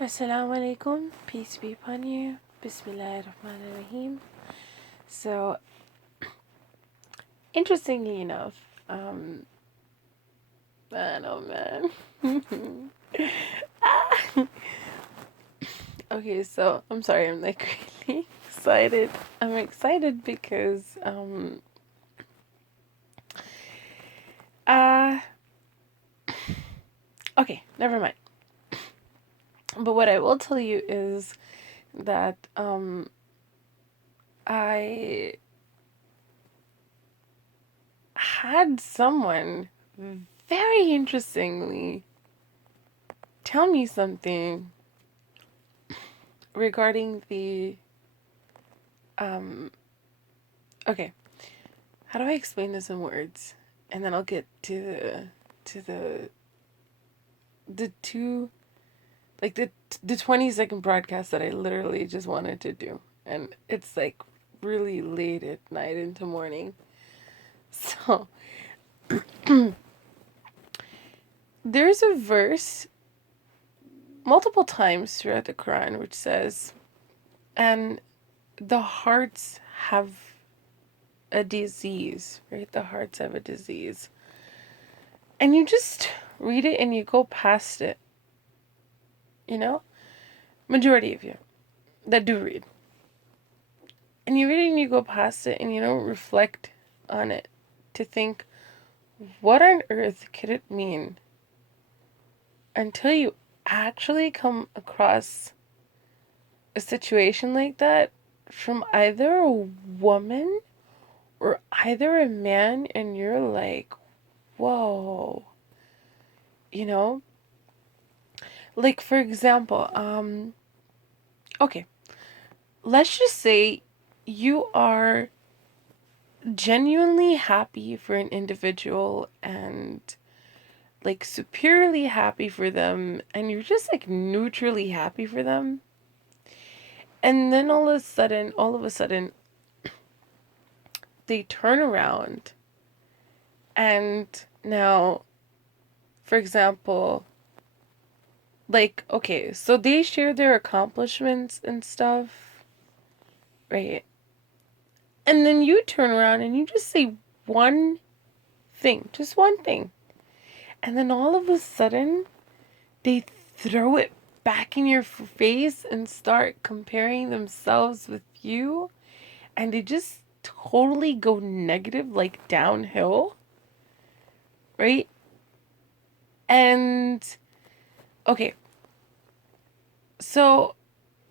Assalamu alaikum, peace be upon you. Bismillahirrahmanirrahim. So, interestingly enough, man, oh man. Okay, so I'm sorry, I'm like really excited. I'm excited because, uh, okay, never mind. But what I will tell you is that, I had someone very interestingly tell me something regarding the okay, how do I explain this in words, and then I'll get to the two, like the 20-second broadcast that I literally just wanted to do, and it's like really late at night into morning. So there's a verse multiple times throughout the Quran which says, and the hearts have a disease, right? The hearts have a disease. And you just read it and you go past it. You know? Majority of you that do read. And you read it and you go past it and you don't reflect on it to think, what on earth could it mean? Until you actually come across a situation like that from either a woman or either a man, and you're like, whoa. You know? Like, for example, okay, let's just say you are genuinely happy for an individual and like superiorly happy for them, and you're just like neutrally happy for them, and then all of a sudden they turn around and now, for example, like, okay, so they share their accomplishments and stuff, right? And then you turn around and you just say one thing, just one thing. And then all of a sudden, they throw it back in your face and start comparing themselves with you. And they just totally go negative, like downhill. Right? And, okay. So,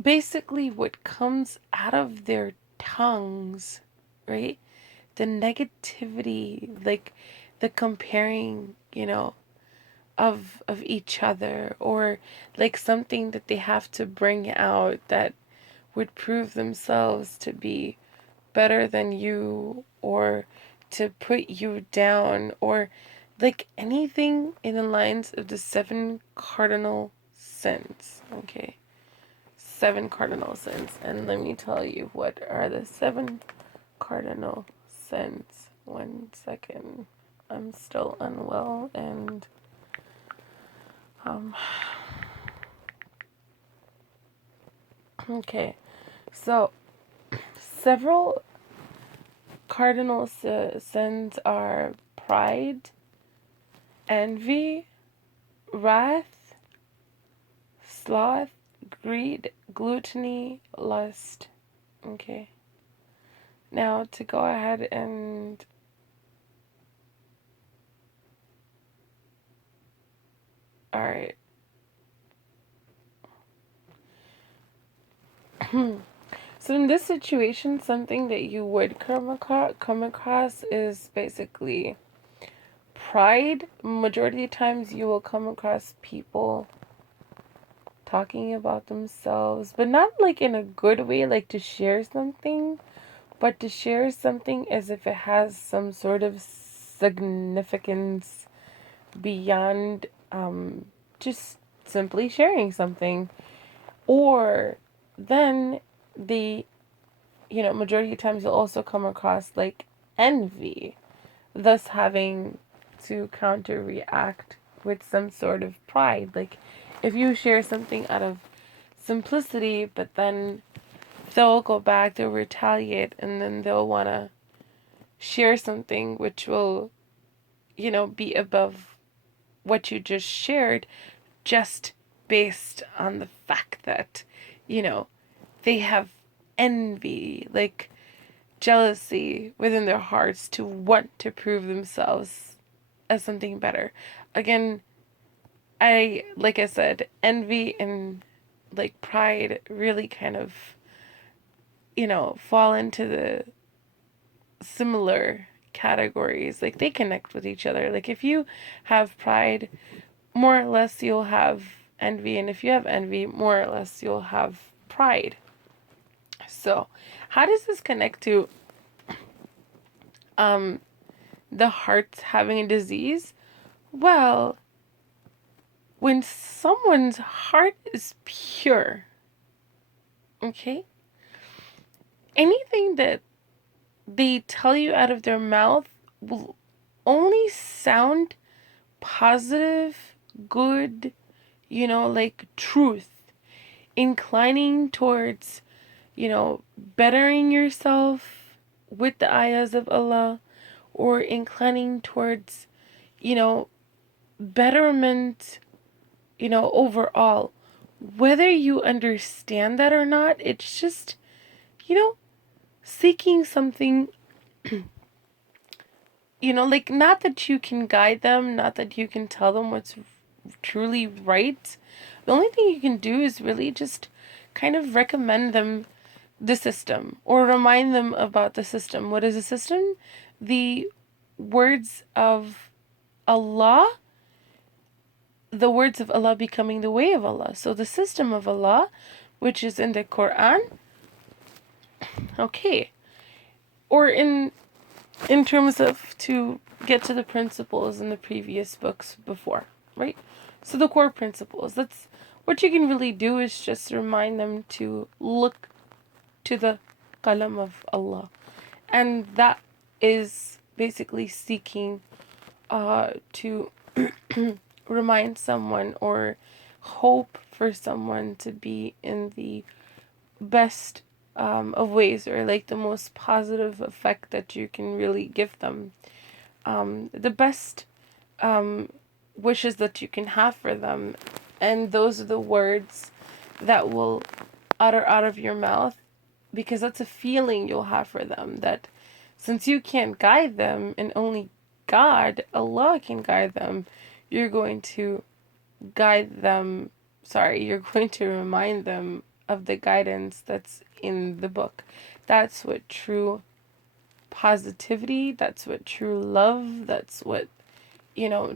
basically, what comes out of their tongues, right? The negativity, like the comparing, of each other, or like something that they have to bring out that would prove themselves to be better than you, or to put you down, or like anything in the lines of the 7 cardinal sins. Okay, 7 cardinal sins. And let me tell you what are the 7 cardinal sins. 1 second, I'm still unwell, and okay, so several cardinal sins are pride, envy, wrath, sloth, greed, gluttony, lust. Okay. Now to go ahead and alright. So in this situation, something that you would come across is basically pride. Majority of times you will come across people talking about themselves, but not like in a good way, like to share something, but to share something as if it has some sort of significance beyond just simply sharing something. Or then the, majority of times you'll also come across like envy, thus having to counter react with some sort of pride. Like if you share something out of simplicity, but then they'll go back, they'll retaliate, and then they'll want to share something which will, be above what you just shared, just based on the fact that, they have envy, like jealousy within their hearts to want to prove themselves as something better. Again, like I said, envy and like pride really kind of, fall into the similar categories. Like they connect with each other. Like if you have pride, more or less you'll have envy, and if you have envy, more or less you'll have pride. So, how does this connect to the heart having a disease? Well, when someone's heart is pure, okay, anything that they tell you out of their mouth will only sound positive, good, like truth, inclining towards, bettering yourself with the ayahs of Allah, or inclining towards, betterment, overall. Whether you understand that or not, it's just, seeking something, like not that you can guide them, not that you can tell them what's truly right. The only thing you can do is really just kind of recommend them the system or remind them about the system. What is the system? The words of Allah, the words of Allah becoming the way of Allah. So the system of Allah, which is in the Quran, okay. Or in terms of to get to the principles in the previous books before, right? So the core principles, that's what you can really do is just remind them to look to the kalam of Allah. And that is basically seeking to remind someone or hope for someone to be in the best of ways, or like the most positive effect that you can really give them. The best wishes that you can have for them. And those are the words that will utter out of your mouth, because that's a feeling you'll have for them, that since you can't guide them and only God, Allah, can guide them, you're going to you're going to remind them of the guidance that's in the book. That's what true positivity, that's what true love, that's what,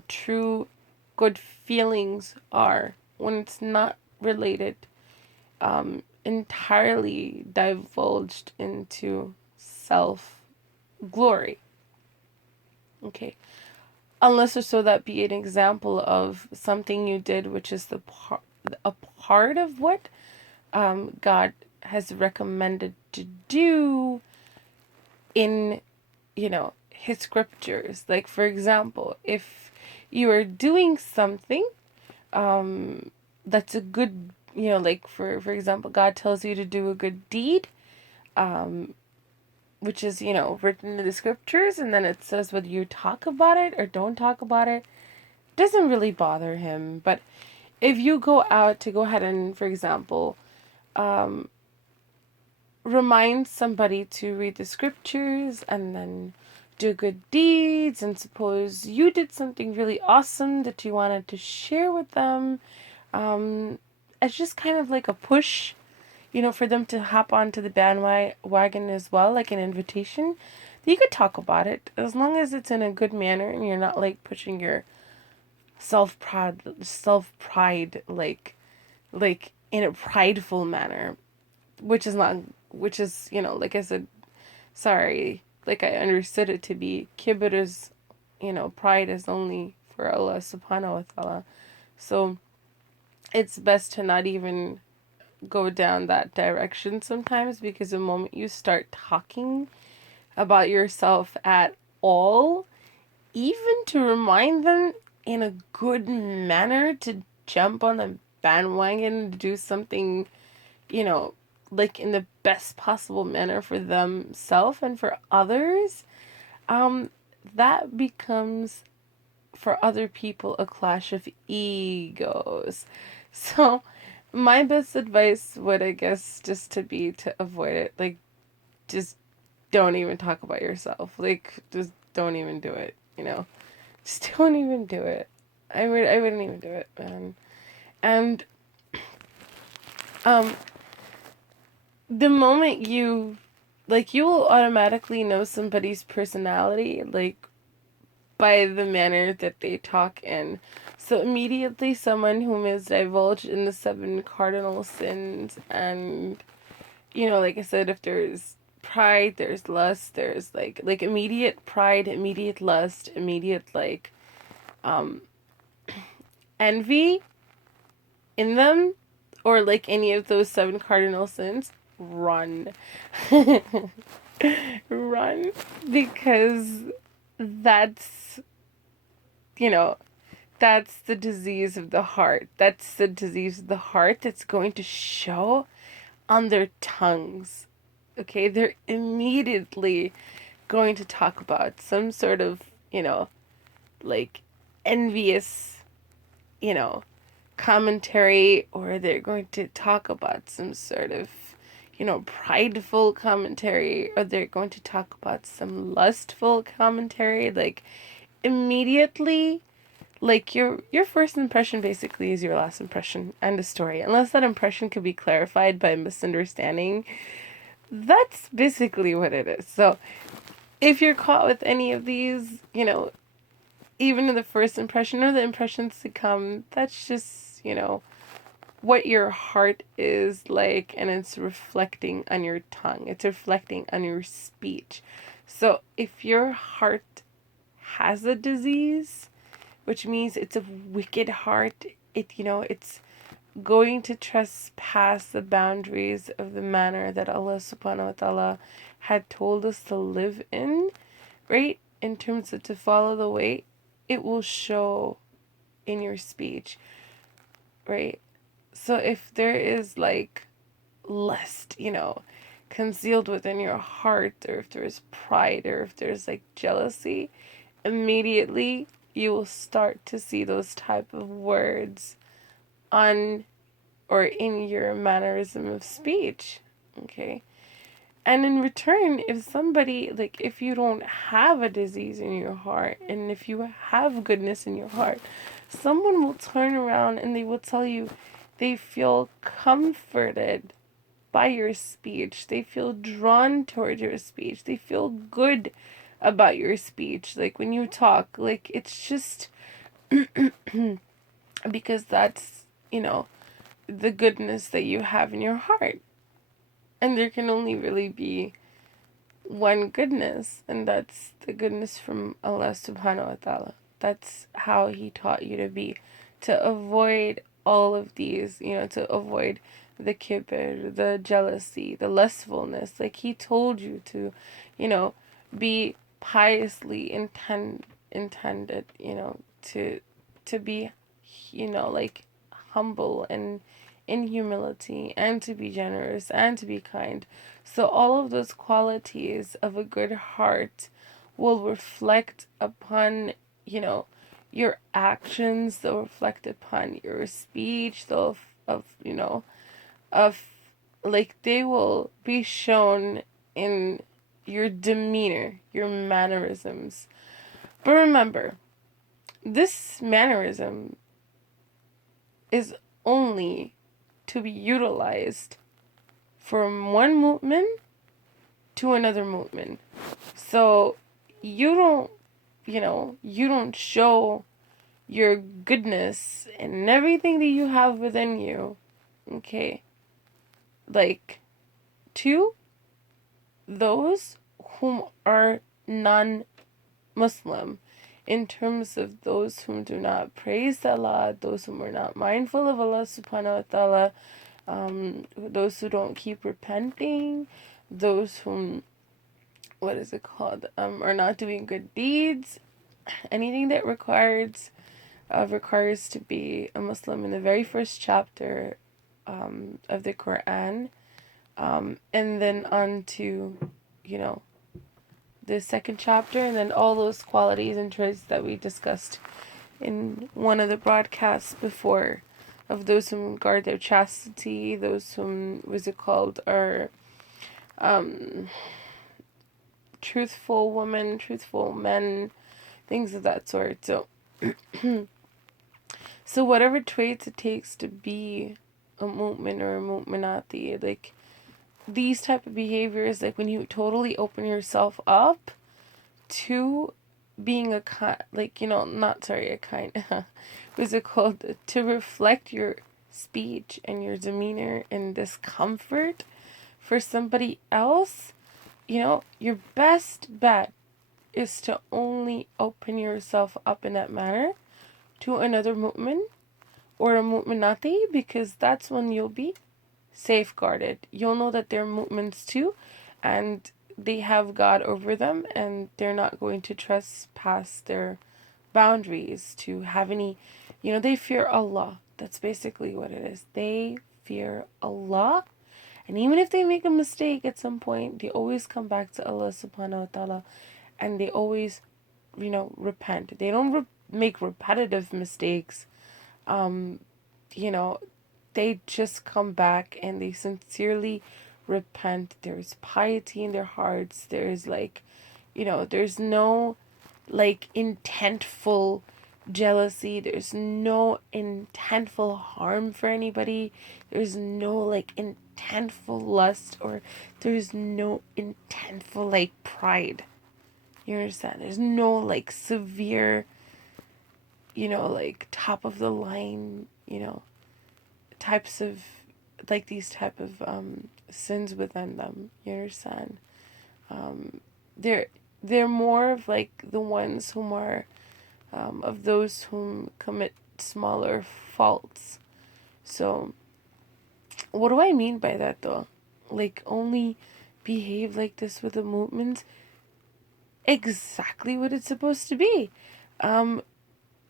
true good feelings are, when it's not related, entirely divulged into self glory. Okay. Unless or so that be an example of something you did, which is a part of what God has recommended to do in, his scriptures. Like, for example, if you are doing something that's a good, like for example, God tells you to do a good deed, which is, written in the scriptures, and then it says whether you talk about it or don't talk about it, doesn't really bother him. But if you go out to go ahead and, for example, remind somebody to read the scriptures and then do good deeds, and suppose you did something really awesome that you wanted to share with them, it's just kind of like a push, for them to hop onto the bandwagon as well, like an invitation. You could talk about it as long as it's in a good manner and you're not like pushing your self pride like in a prideful manner, which is not, which is, like I said, sorry, like I understood it to be, kibr is, pride is only for Allah subhanahu wa ta'ala. So it's best to not even go down that direction sometimes, because the moment you start talking about yourself at all, even to remind them in a good manner to jump on the bandwagon to do something you know, like in the best possible manner for themselves and for others, um, that becomes for other people a clash of egos. So, my best advice would, I guess, just to be to avoid it. Like, just don't even talk about yourself. Like, just don't even do it. You know, just don't even do it. I wouldn't even do it, man. And um, the moment you, like, you will automatically know somebody's personality, like, by the manner that they talk in. So immediately someone whom is divulged in the seven cardinal sins, and like I said, if there's pride, there's lust, there's like immediate pride, immediate lust, immediate um envy in them, or like any of those seven cardinal sins, run. Run, because that's you know that's the disease of the heart. That's the disease of the heart that's going to show on their tongues. Okay, they're immediately going to talk about some sort of, like envious, you know, commentary, or they're going to talk about some sort of, prideful commentary, or they're going to talk about some lustful commentary. Like, immediately, like your first impression basically is your last impression and a story. Unless that impression could be clarified by misunderstanding, that's basically what it is. So if you're caught with any of these, even in the first impression or the impressions to come, that's just, what your heart is like, and it's reflecting on your tongue. It's reflecting on your speech. So if your heart has a disease, which means it's a wicked heart, it's going to trespass the boundaries of the manner that Allah subhanahu wa ta'ala had told us to live in, right? In terms of to follow the way, it will show in your speech, right? So if there is like lust, concealed within your heart, or if there's pride, or if there's like jealousy, immediately you will start to see those type of words on or in your mannerism of speech. Okay. And in return, if somebody, like, if you don't have a disease in your heart, and if you have goodness in your heart, someone will turn around and they will tell you they feel comforted by your speech. They feel drawn toward your speech. They feel good about your speech. Like, when you talk, like, it's just because that's, the goodness that you have in your heart. And there can only really be one goodness, and that's the goodness from Allah subhanahu wa ta'ala. That's how He taught you to be. To avoid all of these, to avoid the kibr, the jealousy, the lustfulness. Like He told you to, be piously intended, to be, like humble and in humility, and to be generous, and to be kind. So all of those qualities of a good heart will reflect upon, your actions. They'll reflect upon your speech. They'll of like they will be shown in your demeanor, your mannerisms. But remember, this mannerism is only to be utilized from one movement to another movement. So you don't show your goodness and everything that you have within you, okay, like, to those whom are non-Muslim, in terms of those whom do not praise Allah, those whom are not mindful of Allah subhanahu wa ta'ala, those who don't keep repenting, those whom, what is it called, are not doing good deeds, anything that requires to be a Muslim in the very first chapter, of the Quran, and then on to, you know, the second chapter, and then all those qualities and traits that we discussed in one of the broadcasts before, of those who guard their chastity, those whom, was it called, are um, truthful women, truthful men, things of that sort. So, so whatever traits it takes to be a mu'min or a mu'minati, like these type of behaviors, like when you totally open yourself up to being a kind, like, you know, not sorry, a kind, what's it called, to reflect your speech and your demeanor and discomfort for somebody else, you know, your best bet is to only open yourself up in that manner to another mu'min or a mu'minati, because that's when you'll be safeguarded. You'll know that they're mu'mins too, and they have God over them, and they're not going to trespass their boundaries to have any, you know, they fear Allah. That's basically what it is. They fear Allah. And even if they make a mistake at some point, they always come back to Allah subhanahu wa ta'ala, and they always, you know, repent. They don't make repetitive mistakes. You know, they just come back and they sincerely repent. There's piety in their hearts. There's like, you know, there's no like intentful jealousy. There's no intentful harm for anybody. There's no like intentful lust, or there's no intentful like pride. You understand? There's no like severe, you know, like top of the line, you know, types of like these type of sins within them. You understand? Um, they're they're more of like the ones whom are of those whom commit smaller faults. So, what do I mean by that though? Like only behave like this with the movements. Exactly what it's supposed to be. Um,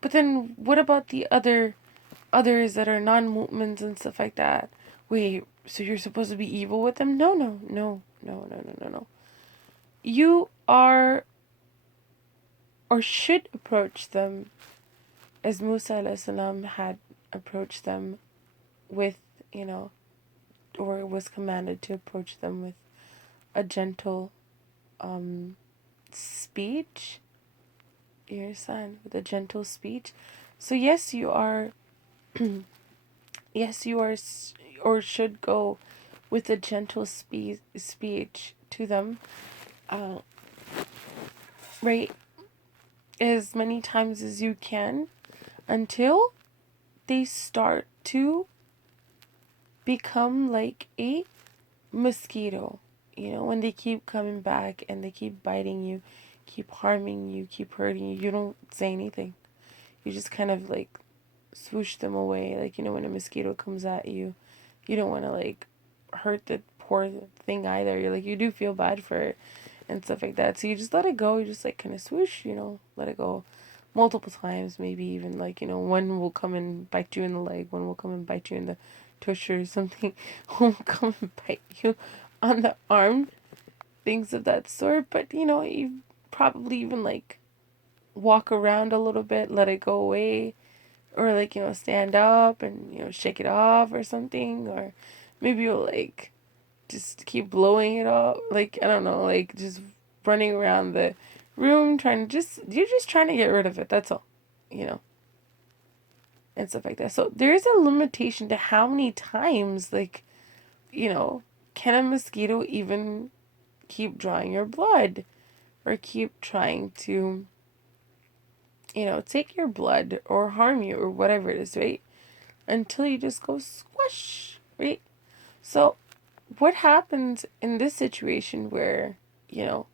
but then what about the others that are non-movements and stuff like that? Wait, so you're supposed to be evil with them? No, no, no, no, no, no, no, no. You are or should approach them as Musa alayhi salam had approached them with, you know, or was commanded to approach them with a gentle speech. Your son with a gentle speech. So yes, you are. Yes, you are, or should go with a gentle speech to them, uh, right? As many times as you can until they start to become like a mosquito. You know, when they keep coming back and they keep biting you, keep harming you, keep hurting you, you don't say anything. You just kind of like swoosh them away. Like, you know, when a mosquito comes at you, you don't want to like hurt the poor thing either. You're like, you do feel bad for it and stuff like that. So you just let it go. You just like kind of swoosh, you know, let it go multiple times. Maybe even like, you know, one will come and bite you in the leg, one will come and bite you in the tush or something, one will come and bite you on the arm, things of that sort. But, you know, you probably even like walk around a little bit, let it go away, or like, you know, stand up and, you know, shake it off or something, or maybe you'll like just keep blowing it off, like, I don't know, like just running around the room trying to just, you're just trying to get rid of it, that's all, you know, and stuff like that. So there is a limitation to how many times, like, you know, can a mosquito even keep drawing your blood or keep trying to, you know, take your blood or harm you or whatever it is, right? Until you just go squash, right? So, what happens in this situation where, you know,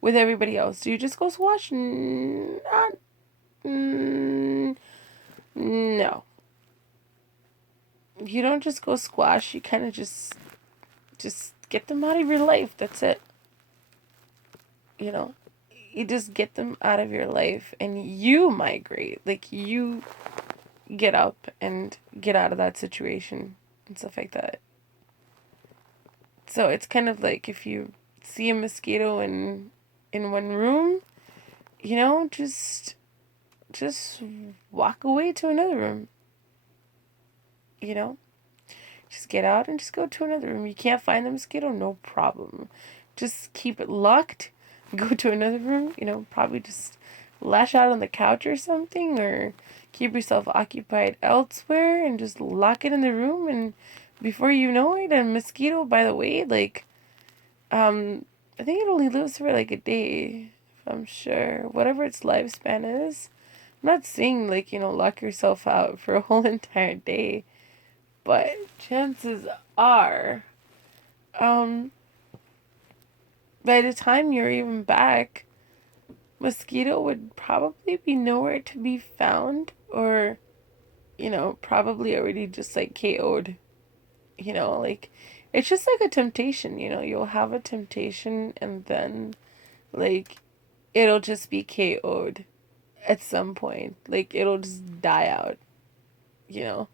with everybody else? Do you just go squash? Not, no. You don't just go squash. You kind of just get them out of your life. That's it. You know, you just get them out of your life and you migrate. Like, you get up and get out of that situation. and stuff like that. So it's kind of like if you see a mosquito in one room, just walk away to another room. You know, just get out and just go to another room. You can't find the mosquito, no problem. Just keep it locked. Go to another room. Probably just lash out on the couch or something, or keep yourself occupied elsewhere and just lock it in the room. And before you know it, a mosquito, by the way, I think it only lives for like a day, if I'm sure. Whatever its lifespan is. I'm not saying lock yourself out for a whole entire day, but chances are, um, by the time you're even back, mosquito would probably be nowhere to be found, or, probably already just like KO'd. It's just like a temptation, you'll have a temptation and then, like, it'll just be KO'd at some point. Like, it'll just die out, you know?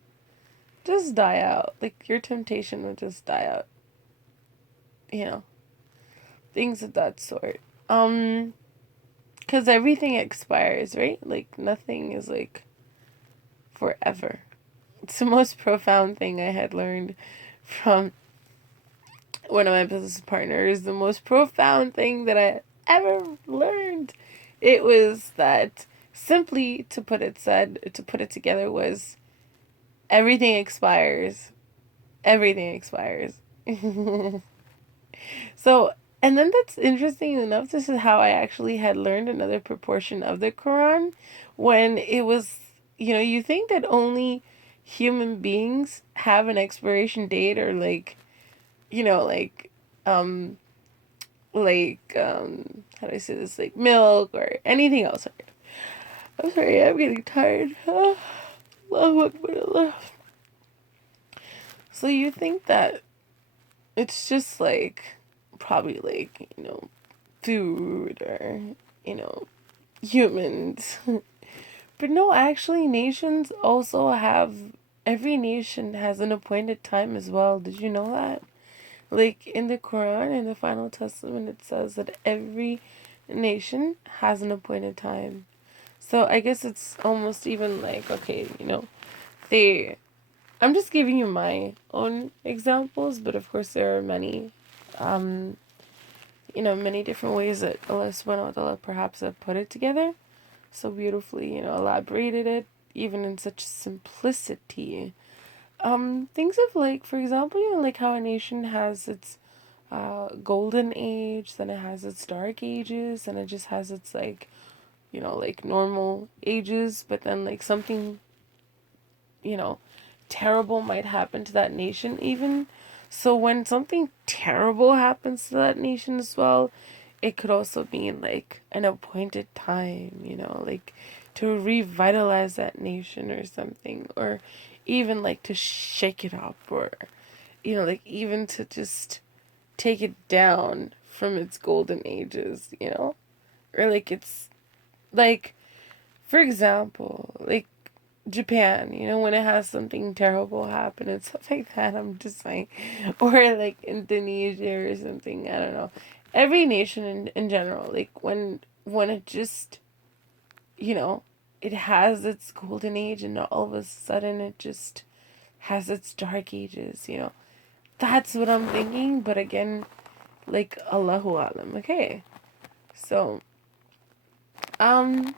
Just die out. Like, your temptation would just die out, you know? Things of that sort. Because everything expires, right? Like, nothing is, like, forever. It's the most profound thing I had learned from one of my business partners. The most profound thing that I ever learned. It was that simply to put it together was everything expires. Everything expires. So, and then that's interesting enough. This is how I actually had learned another proportion of the Quran when it was, you think that only human beings have an expiration date or you know, like, um, how do I say this? Like milk or anything else. I'm sorry, I'm getting tired. Allahu Akbar, Allah. So you think that it's just like, probably like, food or, you know, humans. But no, actually, nations also have, every nation has an appointed time as well. Did you know that? Like in the Quran, in the Final Testament, it says that every nation has an appointed time. So I guess it's almost even like, okay, they, I'm just giving you my own examples, but of course there are many, um, many different ways that Allah subhanahu wa ta'ala perhaps have put it together so beautifully, elaborated it, even in such simplicity. Things of like, for example, like how a nation has its golden age, then it has its dark ages, and it just has its like, like normal ages, but then like something, you know, terrible might happen to that nation even. So when something terrible happens to that nation as well, it could also mean like an appointed time, like to revitalize that nation or something, or even like to shake it up, or, like even to just take it down from its golden ages, or like it's like, for example, like Japan, when it has something terrible happen and stuff like that, I'm just like, or like Indonesia or something, I don't know. Every nation in general, like when it just, it has its golden age and all of a sudden it just has its dark ages, That's what I'm thinking, but again, like Allahu Alam. Okay. So, um,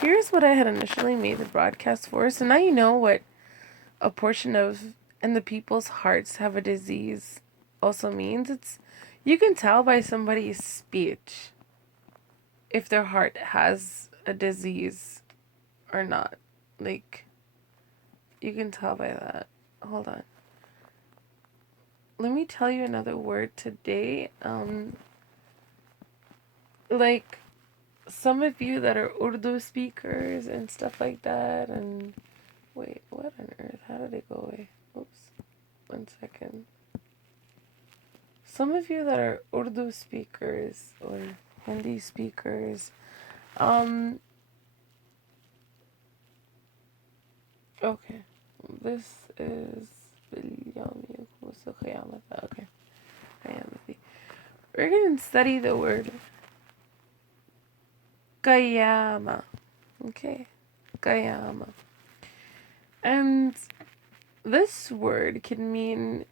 here's what I had initially made the broadcast for. So now you know what a portion of and the people's hearts have a disease also means. It's, you can tell by somebody's speech if their heart has a disease or not. Like, you can tell by that. Hold on. Let me tell you another word today. Like, some of you that are Urdu speakers and stuff like that, and wait, what on earth? How did it go away? Oops. 1 second. Some of you that are Urdu speakers or Hindi speakers, okay, this is billion. so Qiyamah. Okay. Qiyamah. We're going to study the word Qiyamah. Okay. Qiyamah. And this word can mean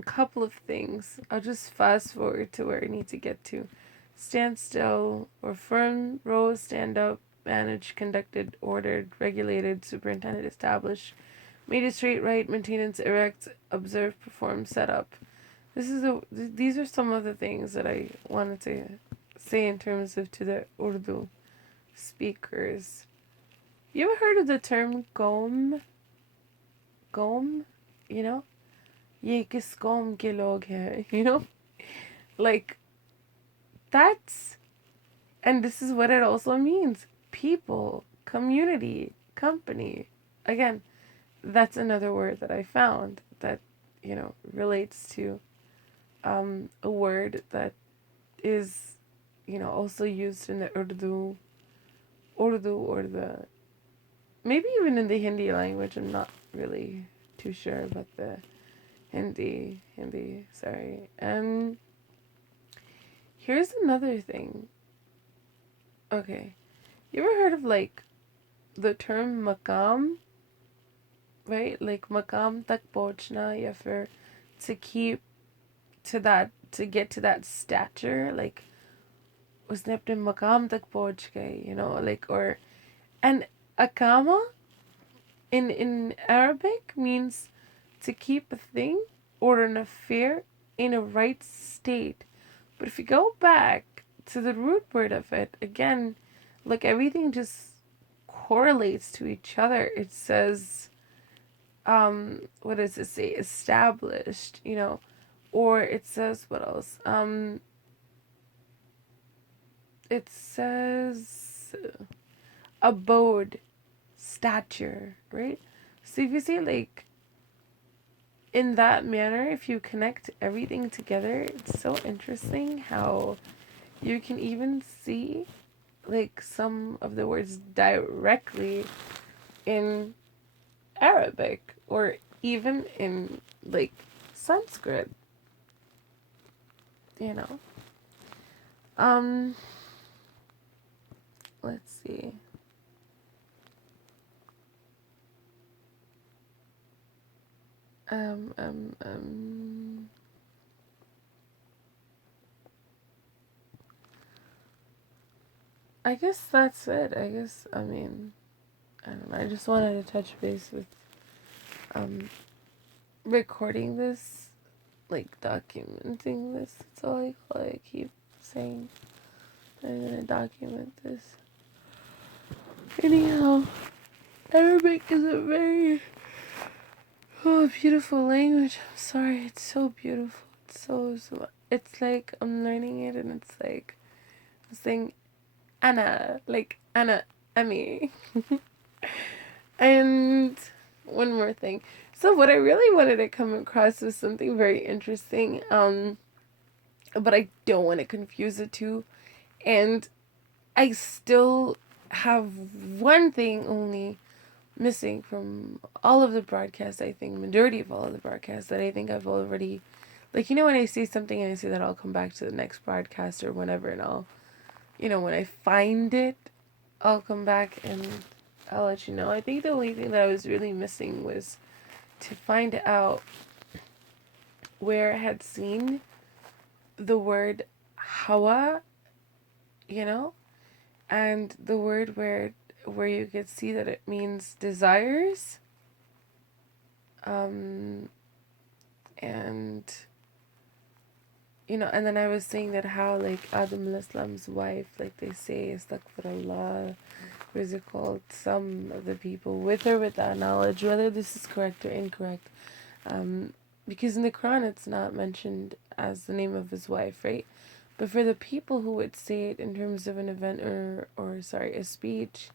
a couple of things. I'll just fast forward to where I need to get to. Stand still or firm, rose, stand up, managed, conducted, ordered, regulated, superintended, established, made it straight, right, maintenance, erect, observe, perform, set up. These are some of the things that I wanted to say in terms of to the Urdu speakers. You ever heard of the term gom? Gom? You know? Ye kis gom ke log hai, you know? Like, that's, and this is what it also means. People, community, company. Again, that's another word that I found that, relates to a word that is, also used in the Urdu or the, maybe even in the Hindi language. I'm not really too sure about the Hindi, sorry. And here's another thing. Okay. You ever heard of, like, the term maqam? Right? Like, maqam tak pahunchna, ya fir to keep to get to that stature, like, usne apne maqam tak pahunch gaye, like, or, and akama in Arabic means to keep a thing or an affair in a right state. But if you go back to the root word of it, again, like, everything just correlates to each other. It says, what does it say? Established, or it says, what else? It says abode, stature, right? So if you say, like, in that manner, if you connect everything together, it's so interesting how you can even see, like, some of the words directly in Arabic or even in, like, Sanskrit, you know. Let's see. I guess that's it. I mean, I don't know. I just wanted to touch base with recording this, like, documenting this. That's all I keep saying. I'm gonna document this. Anyhow, Arabic is a very beautiful language. I'm sorry, it's so beautiful. It's so. It's like I'm learning it, and it's like I'm saying Anna, like Anna, Emmy. And one more thing. So what I really wanted to come across was something very interesting. But I don't want to confuse it too. And I still have one thing only missing from all of the broadcasts. I think majority of all of the broadcasts that I think I've already, like, when I see something and I say that I'll come back to the next broadcast or whenever, and I'll, when I find it, I'll come back and I'll let you know. I think the only thing that I was really missing was to find out where I had seen the word hawa, and the word where you could see that it means desires, and and then I was saying that how, like, Adam al-Islam's wife, like, they say astaghfirullah, what is it called, some of the people, with or without knowledge, whether this is correct or incorrect, because in the Quran it's not mentioned as the name of his wife, right? But for the people who would say it in terms of an event or a speech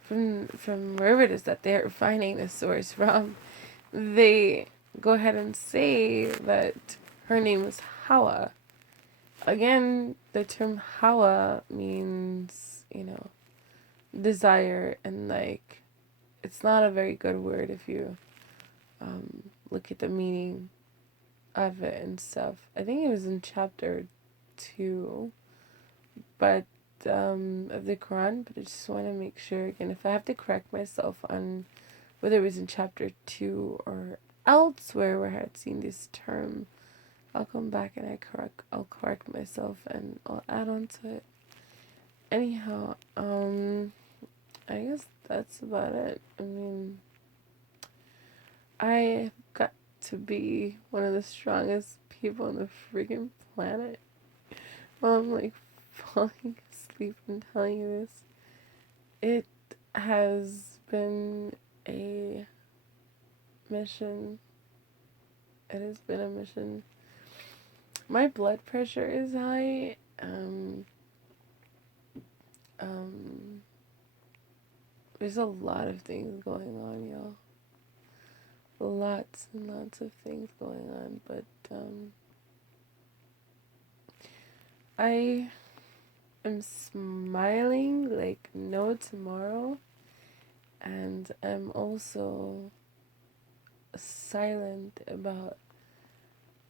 from wherever it is that they're finding the source from, they go ahead and say that her name was Hawa. Again, the term Hawa means, desire, and, like, it's not a very good word if you look at the meaning of it and stuff. I think it was in chapter 2, but of the Quran, but I just want to make sure again if I have to correct myself on whether it was in chapter 2 or elsewhere where I had seen this term. I'll come back and I'll correct myself and I'll add on to it. Anyhow, I guess that's about it. I mean, I got to be one of the strongest people on the freaking planet while I'm like falling asleep and telling you this. It has been a mission. It has been a mission. My blood pressure is high. There's a lot of things going on, y'all. Lots and lots of things going on, but I am smiling like no tomorrow, and I'm also silent about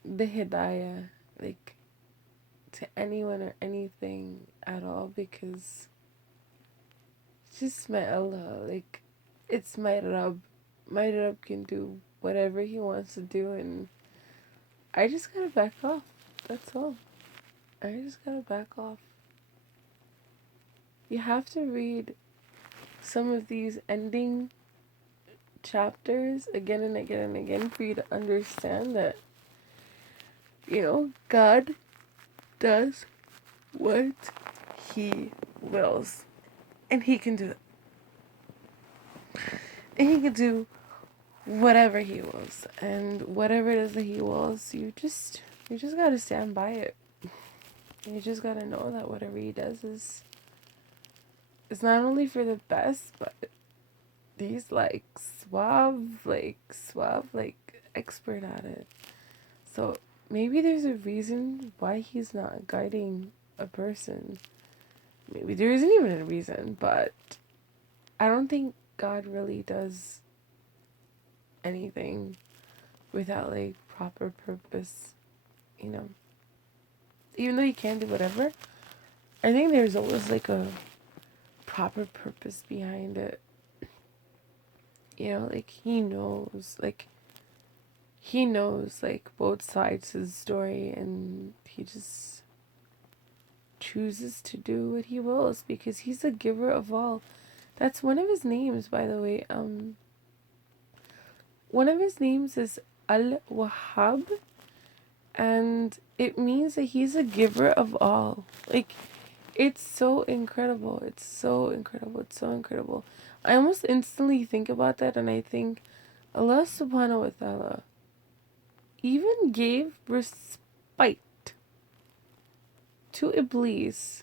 the hidayah, like to anyone or anything at all, because it's just my Allah, like it's my Rabb. My Rabb can do whatever he wants to do, and I just gotta back off. That's all. I just gotta back off. You have to read some of these ending chapters again and again and again for you to understand that, God does what he wills. And he can do it. And he can do whatever he wills. And whatever it is that he wills, you just gotta stand by it. You just gotta know that whatever he does is not only for the best, but he's like suave, like expert at it. So maybe there's a reason why he's not guiding a person. Maybe there isn't even a reason, but I don't think God really does anything without like proper purpose, Even though he can do whatever, I think there's always like a proper purpose behind it. Like he knows both sides of the story, and he just chooses to do what he wills because he's the giver of all. That's one of his names, by the way. One of his names is Al-Wahhab, and it means that he's a giver of all. Like, it's so incredible. It's so incredible. It's so incredible. I almost instantly think about that, and I think Allah subhanahu wa ta'ala even gave respite to Iblis.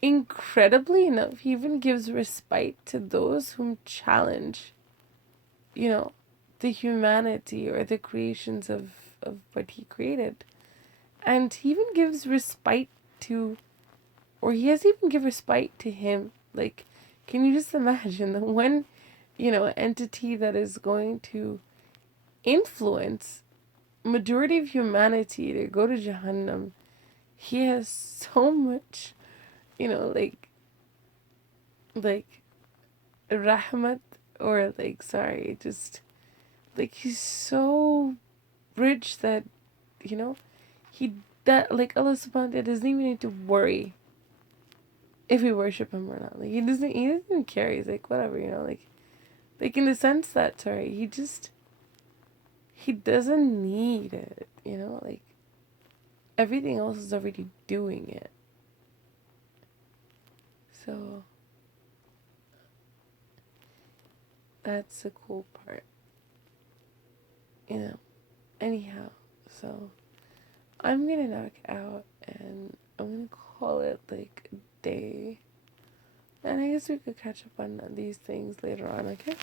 Incredibly enough, he even gives respite to those whom challenge, the humanity or the creations of what he created. And he even gives respite to, or he has even given respite to him. Like, can you just imagine the one, entity that is going to influence majority of humanity to go to Jahannam? He has so much, like rahmat, or he's so rich that, he that like Allah subhanahu wa ta'ala doesn't even need to worry if we worship him or not. Like he doesn't even care. He's like, whatever, like in the sense that, sorry, he doesn't need it, like everything else is already doing it. So that's the cool part. Anyhow, so I'm gonna knock out and I'm gonna call it like a day. And I guess we could catch up on these things later on, okay?